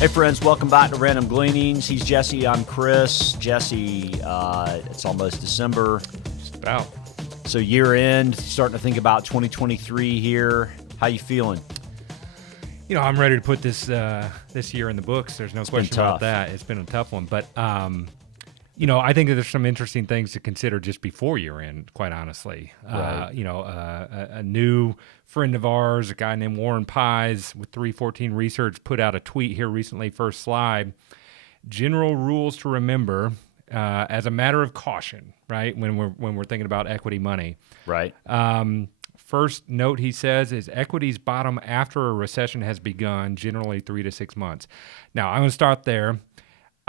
Hey friends, welcome back to Random Gleanings. He's Jesse, I'm Chris. Jesse, it's almost December. Just about. So year end, starting to think about 2023 here. How you feeling? You know, I'm ready to put this year in the books. There's no question about that. It's been a tough one. But, you know, I think that there's some interesting things to consider just before year end, quite honestly. Right. A new friend of ours, a guy named Warren Pies with 314 Research, put out a tweet here recently, first slide. General rules to remember as a matter of caution, right, when we're thinking about equity money. Right. First note, he says, is equities bottom after a recession has begun, generally 3 to 6 months. Now, I'm going to start there.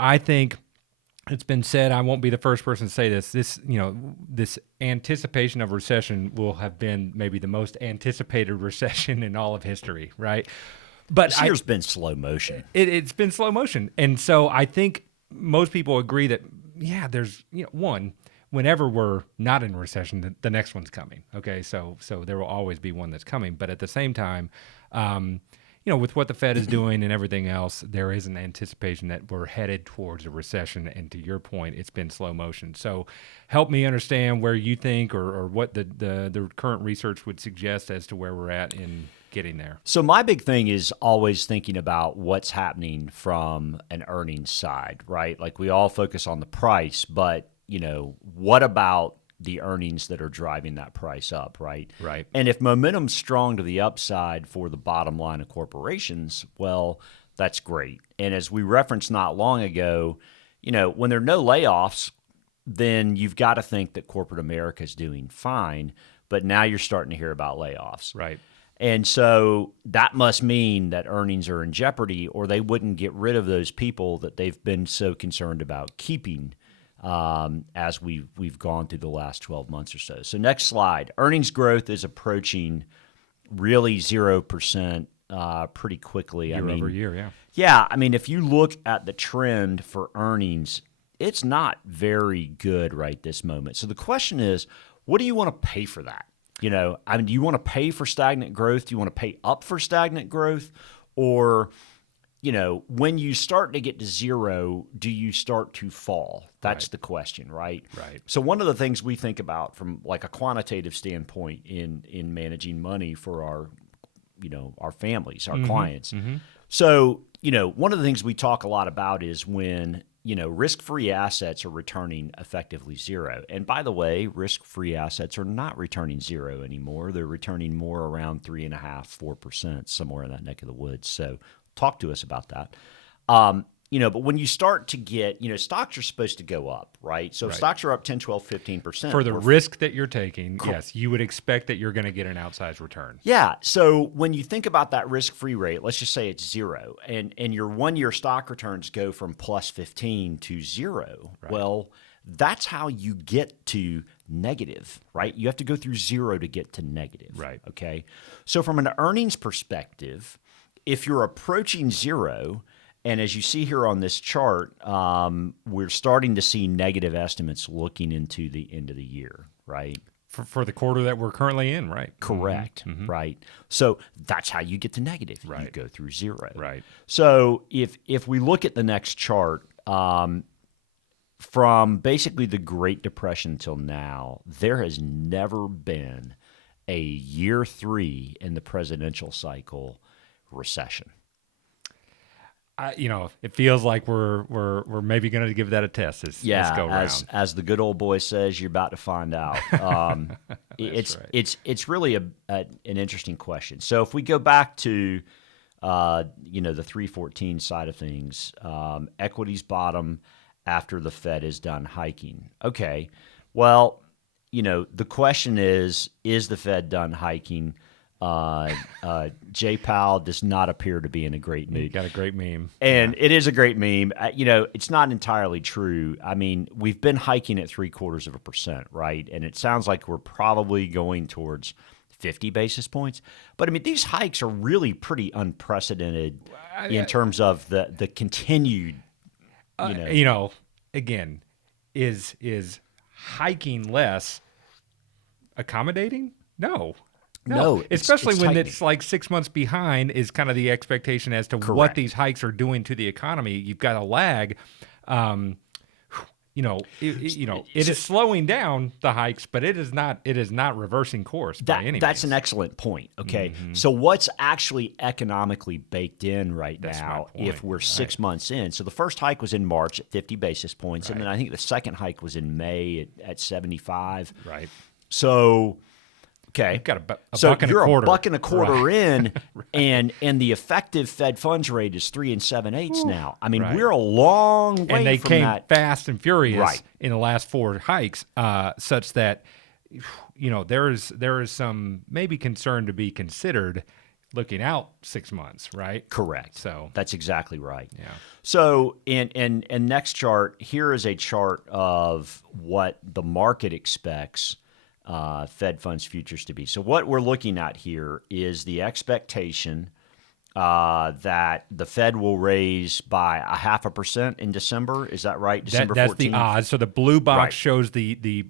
I think it's been said, I won't be the first person to say this. This anticipation of recession will have been maybe the most anticipated recession in all of history, right? But this year's been slow motion. It's been slow motion. And so I think most people agree that, yeah, there's, one, whenever we're not in recession, the next one's coming. Okay, so there will always be one that's coming. But at the same time, with what the Fed is doing and everything else, there is an anticipation that we're headed towards a recession. And to your point, it's been slow motion. So help me understand where you think or what the current research would suggest as to where we're at in getting there. So my big thing is always thinking about what's happening from an earnings side, right? Like we all focus on the price, but what about the earnings that are driving that price up, right? Right. And if momentum's strong to the upside for the bottom line of corporations, well, that's great. And as we referenced not long ago, when there are no layoffs, then you've got to think that corporate America is doing fine. But now you're starting to hear about layoffs. Right. And so that must mean that earnings are in jeopardy, or they wouldn't get rid of those people that they've been so concerned about keeping as we've gone through the last 12 months or so. So next slide. Earnings growth is approaching really 0% pretty quickly. Year over year, yeah. Yeah, I mean, if you look at the trend for earnings, it's not very good right this moment. So the question is, what do you want to pay for that? Do you want to pay for stagnant growth? Do you want to pay up for stagnant growth? Or when you start to get to zero, do you start to fall? That's the question, right? Right. So one of the things we think about from like a quantitative standpoint in managing money for our families, our clients. Mm-hmm. So, one of the things we talk a lot about is when, risk-free assets are returning effectively zero. And by the way, risk-free assets are not returning zero anymore. They're returning more around 3.5%, 4%, somewhere in that neck of the woods. So talk to us about that. But when you start to get, stocks are supposed to go up, right? So if stocks are up 10, 12, 15%. For the risk that you're taking, yes, you would expect that you're going to get an outsized return. Yeah. So when you think about that risk-free rate, let's just say it's zero, and your one-year stock returns go from plus 15 to zero. Right. Well, that's how you get to negative, right? You have to go through zero to get to negative. Right. Okay. So from an earnings perspective, if you're approaching zero, and as you see here on this chart, we're starting to see negative estimates looking into the end of the year, right? For the quarter that we're currently in, right? Correct, right? So that's how you get to negative. Right. You go through zero. Right. So if we look at the next chart, from basically the Great Depression till now, there has never been a year 3 in the presidential cycle recession. It feels like we're maybe going to give that a test this go round. As the good old boy says, you're about to find out. It's really an interesting question. So if we go back to the 314 side of things, equities bottom after the Fed is done hiking. Okay, well, the question is the Fed done hiking? Jay Powell does not appear to be in a great mood. You got a great meme. And it is a great meme. It's not entirely true. I mean, we've been hiking at 0.75%, right? And it sounds like we're probably going towards 50 basis points. But, I mean, these hikes are really pretty unprecedented in terms of the continued, again, is hiking less accommodating? No. No, especially it's when tightening. it's like 6 months behind is kind of the expectation as to what Correct. these hikes are doing to the economy. You've got a lag. Um, it So is slowing down the hikes, but it is not. It is not reversing course by any that's an means. excellent point. Okay, so what's actually economically baked in right now my if point. we're 6 months in? So the first hike was in March at 50 basis points, and then I think the second hike was in May at 75. Right. So okay, You've got a so buck and a you're quarter. a buck and a quarter Right. in, and the effective Fed funds rate is 3 7/8 now. I mean, Right. we're a long way And they from came that. fast and furious Right. in the last 4 hikes, such that there is some maybe concern to be considered looking out 6 months, right? Correct. So That's exactly right. yeah, So, and next chart, here is a chart of what the market expects Fed funds futures to be. So, what we're looking at here is the expectation that the Fed will raise by 0.5% in December. Is that right? December 14th? that's the odds. So the blue box Right. shows the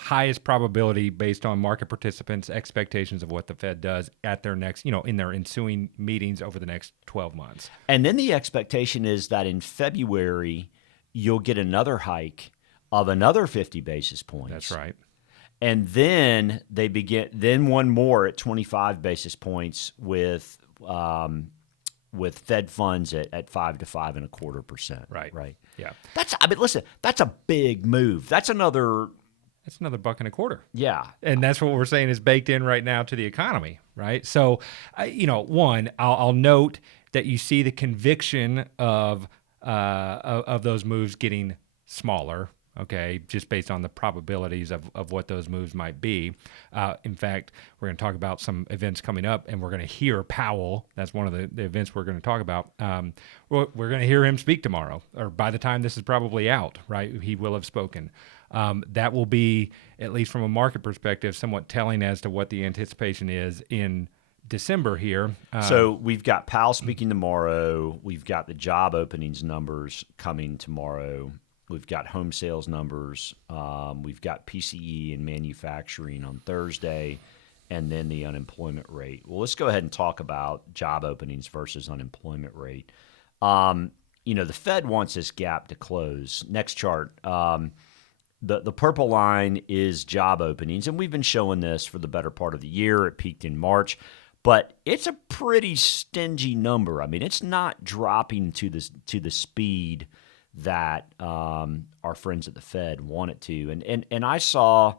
highest probability based on market participants' expectations of what the Fed does at their next in their ensuing meetings over the next 12 months. And then the expectation is that in February, you'll get another hike of another 50 basis points. That's right. And then then one more at 25 basis points with Fed funds at 5 to 5.25%. Right. Right. Yeah. Listen, that's a big move. That's another, buck and a quarter. yeah. And that's what we're saying is baked in right now to the economy, right? So, I'll note that you see the conviction of those moves getting smaller. Okay, just based on the probabilities of what those moves might be. In fact, we're going to talk about some events coming up, and we're going to hear Powell. That's one of the events we're going to talk about. We're going to hear him speak tomorrow, or by the time this is probably out, right? He will have spoken. That will be, at least from a market perspective, somewhat telling as to what the anticipation is in December here. So we've got Powell speaking tomorrow. We've got the job openings numbers coming tomorrow. We've got home sales numbers. We've got PCE and manufacturing on Thursday, and then the unemployment rate. Well, let's go ahead and talk about job openings versus unemployment rate. The Fed wants this gap to close. Next chart. The purple line is job openings, and we've been showing this for the better part of the year. It peaked in March, but it's a pretty stingy number. I mean, it's not dropping to the speed that our friends at the Fed want it to. And I saw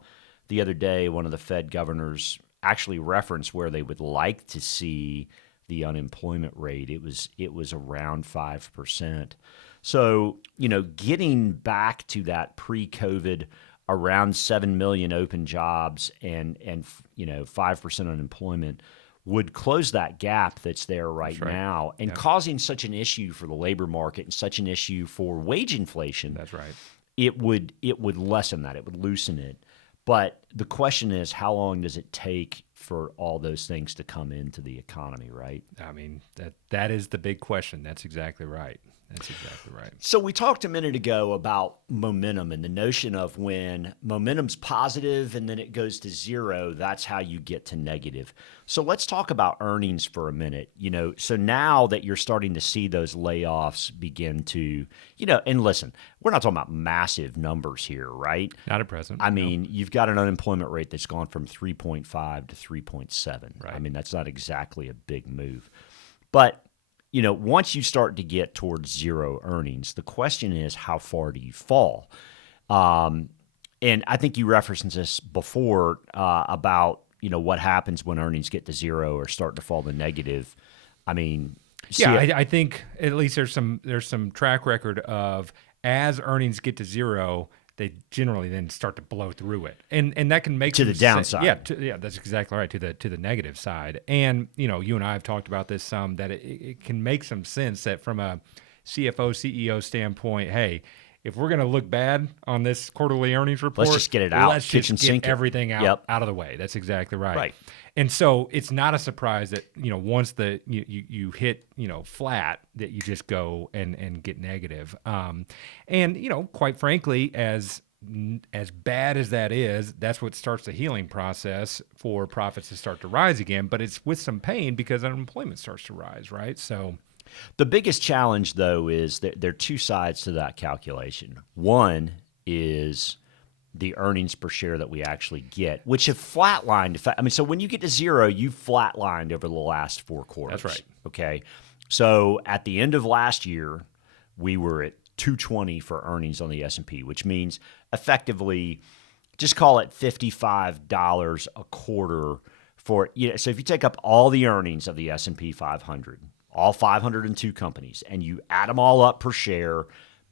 the other day one of the Fed governors actually reference where they would like to see the unemployment rate. It was around 5%. So, getting back to that pre-COVID around 7 million open jobs and 5% unemployment would close that gap that's there right now, and causing such an issue for the labor market and such an issue for wage inflation. That's right. It would lessen that. It would loosen it. But the question is, how long does it take for all those things to come into the economy, right? I mean, that is the big question. That's exactly right. That's exactly right. So we talked a minute ago about momentum and the notion of when momentum's positive and then it goes to zero, that's how you get to negative. So let's talk about earnings for a minute. So now that you're starting to see those layoffs begin to, and listen, we're not talking about massive numbers here, right? Not at present. I mean, you've got an unemployment rate that's gone from 3.5 to 3.7. Right. I mean, that's not exactly a big move. But once you start to get towards zero earnings, the question is, how far do you fall? And I think you referenced this before about, what happens when earnings get to zero or start to fall to negative. I mean, I think at least there's some track record of as earnings get to zero, they generally then start to blow through it, and that can make to the downside. Yeah, that's exactly right, to the negative side. And you and I have talked about this some, that it can make some sense that from a CFO CEO standpoint, hey, if we're going to look bad on this quarterly earnings report, let's just get it out. Let's Kitchen just sink get it. everything out Yep. of the way. That's exactly right. Right. And so it's not a surprise that once you hit flat, that you just go and get negative. And quite frankly, as as bad as that is, that's what starts the healing process for profits to start to rise again. But it's with some pain because unemployment starts to rise, right? So The biggest challenge, though, is that there are two sides to that calculation. One is the earnings per share that we actually get, which have flatlined. I mean, so when you get to zero, you've flatlined over the last 4 quarters. That's right. Okay. So at the end of last year, we were at 220 for earnings on the S&P, which means effectively just call it $55 a quarter for, so if you take up all the earnings of the S&P 500, all 502 companies, and you add them all up per share,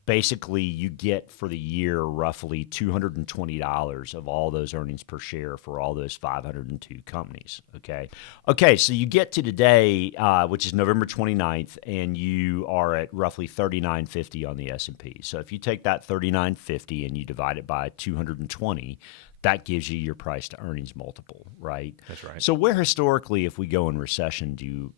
basically you get for the year roughly $220 of all those earnings per share for all those 502 companies. Okay, so you get to today, which is November 29th, and you are at roughly $39.50 on the S&P. So if you take that $39.50 and you divide it by 220, that gives you your price to earnings multiple, right? That's right. So where historically, if we go in recession, do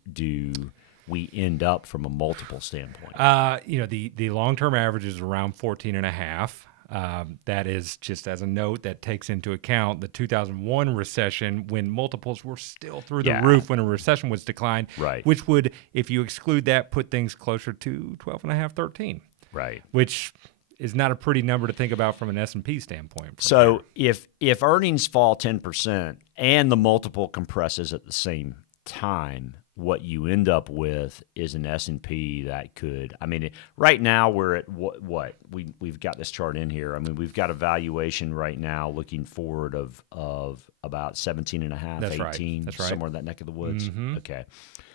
we end up from a multiple standpoint? The long-term average is around 14.5. That is, just as a note, that takes into account the 2001 recession when multiples were still through the roof when a recession was declined, Right. which would, if you exclude that, put things closer to 12.5, 13. Right. Which is not a pretty number to think about from an S&P standpoint. So if earnings fall 10% and the multiple compresses at the same time, what you end up with is an S&P that could, I mean, right now we're at what we've got this chart in here. I mean, we've got a valuation right now looking forward of about 17 and a half, That's 18, right. somewhere in that neck of the woods. Mm-hmm. Okay.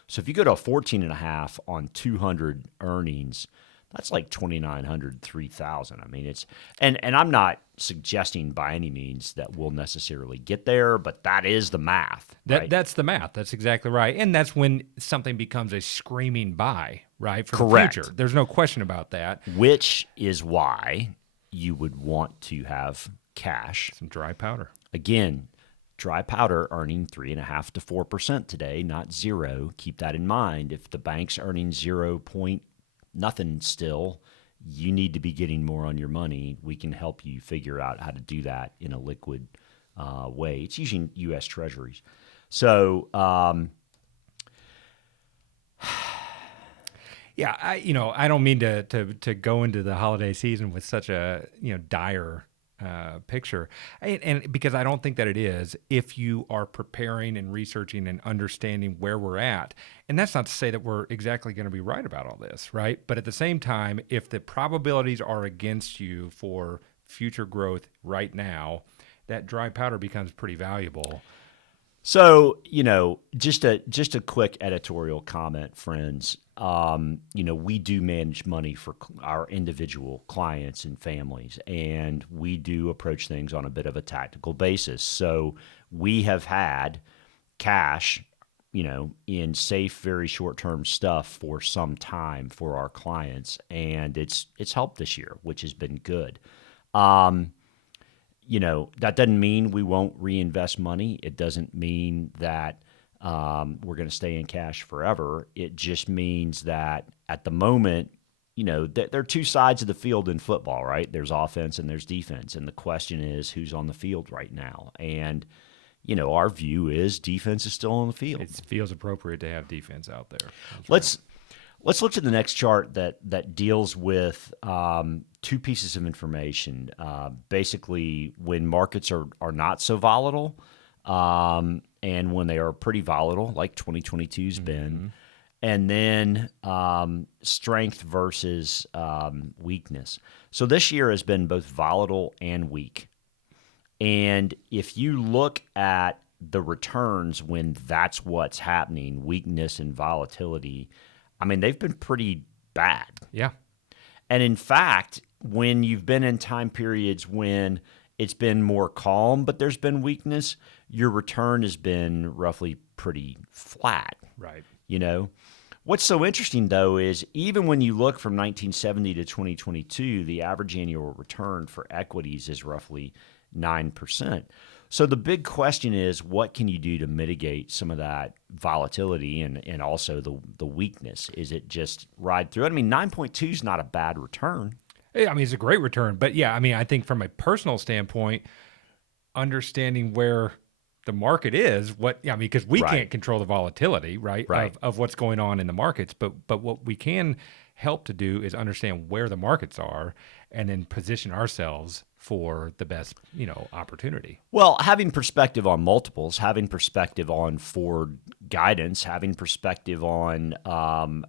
So if you go to a 14 and a half on 200 earnings, that's like 2,900, 3,000. I mean, it's, and I'm not suggesting by any means that we'll necessarily get there, but that is the math. Right? That's the math. That's exactly right. And that's when something becomes a screaming buy, right? For Correct. the future. There's no question about that. Which is why you would want to have cash. Some dry powder. Again, dry powder earning 3.5 to 4% today, not zero. Keep that in mind. If the bank's earning 0 point nothing still, you need to be getting more on your money. We can help you figure out how to do that in a liquid way. It's using U.S. Treasuries. So, yeah, I don't mean to go into the holiday season with such a dire picture, and because I don't think that it is. If you are preparing and researching and understanding where we're at, and that's not to say that we're exactly going to be right about all this, right? But at the same time, if the probabilities are against you for future growth right now, that dry powder becomes pretty valuable. So, just a quick editorial comment, friends. We do manage money for our individual clients and families, and we do approach things on a bit of a tactical basis. So we have had cash, in safe, very short-term stuff for some time for our clients, and it's helped this year, which has been good. That doesn't mean we won't reinvest money. It doesn't mean that we're going to stay in cash forever. It just means that at the moment, there are two sides of the field in football, right? There's offense and there's defense. And the question is, who's on the field right now? And, our view is defense is still on the field. It feels appropriate to have defense out there. Let's look to the next chart that deals with two pieces of information. Basically, when markets are not so volatile, and when they are pretty volatile, like 2022's been, and then strength versus weakness. So this year has been both volatile and weak. And if you look at the returns when that's what's happening, weakness and volatility, I mean, they've been pretty bad. Yeah. And in fact, when you've been in time periods when it's been more calm, but there's been weakness, your return has been roughly pretty flat. Right. What's so interesting, though, is even when you look from 1970 to 2022, the average annual return for equities is roughly 9%. So the big question is, what can you do to mitigate some of that volatility and also the weakness? Is it just ride through it? I mean, 9.2 is not a bad return. I mean, it's a great return. But yeah, I mean, I think from a personal standpoint, understanding where the market is, because we can't control the volatility, right? Of what's going on in the markets, but what we can help to do is understand where the markets are and then position ourselves for the best, opportunity. Well, having perspective on multiples, having perspective on forward guidance, having perspective on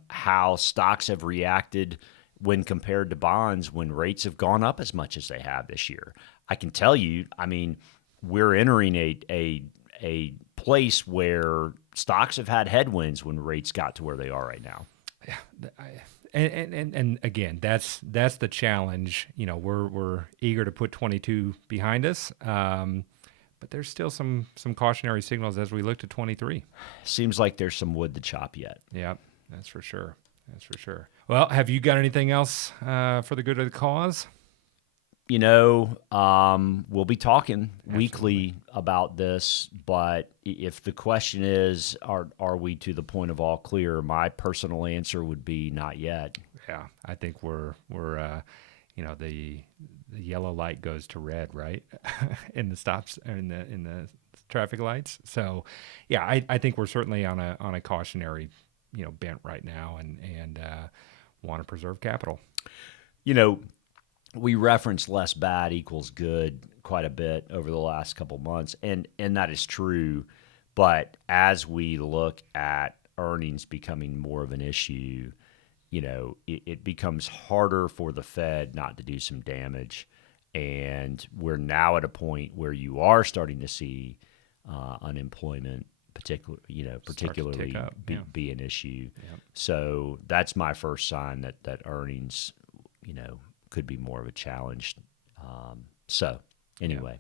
how stocks have reacted when compared to bonds when rates have gone up as much as they have this year. I can tell you, I mean, we're entering a place where stocks have had headwinds when rates got to where they are right now. Yeah, and again, that's the challenge. We're eager to put 22 behind us, but there's still some cautionary signals as we look to 23. Seems like there's some wood to chop yet. Yeah, that's for sure. That's for sure. Well, have you got anything else for the good of the cause? We'll be talking weekly about this, but if the question is, are we to the point of all clear? My personal answer would be not yet. Yeah, I think we're the yellow light goes to red, right? in the stops in the traffic lights. So, yeah, I think we're certainly on a cautionary, bent right now, and want to preserve capital. We reference less bad equals good quite a bit over the last couple months, and that is true. But as we look at earnings becoming more of an issue, it becomes harder for the Fed not to do some damage. And we're now at a point where you are starting to see unemployment particularly be an issue. Yep. So that's my first sign that earnings, could be more of a challenge. So anyway,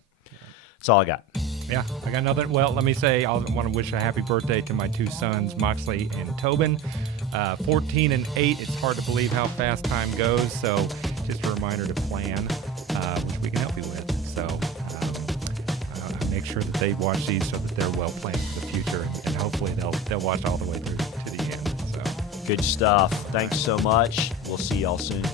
that's all I got. Yeah, I got nothing. Well, let me say I want to wish a happy birthday to my two sons, Moxley and Tobin, 14 and 8. It's hard to believe how fast time goes. So just a reminder to plan, which we can help you with. So make sure that they watch these so that they're well planned for the future, and hopefully they'll watch all the way through to the end. So good stuff. Thanks so much. We'll see y'all soon.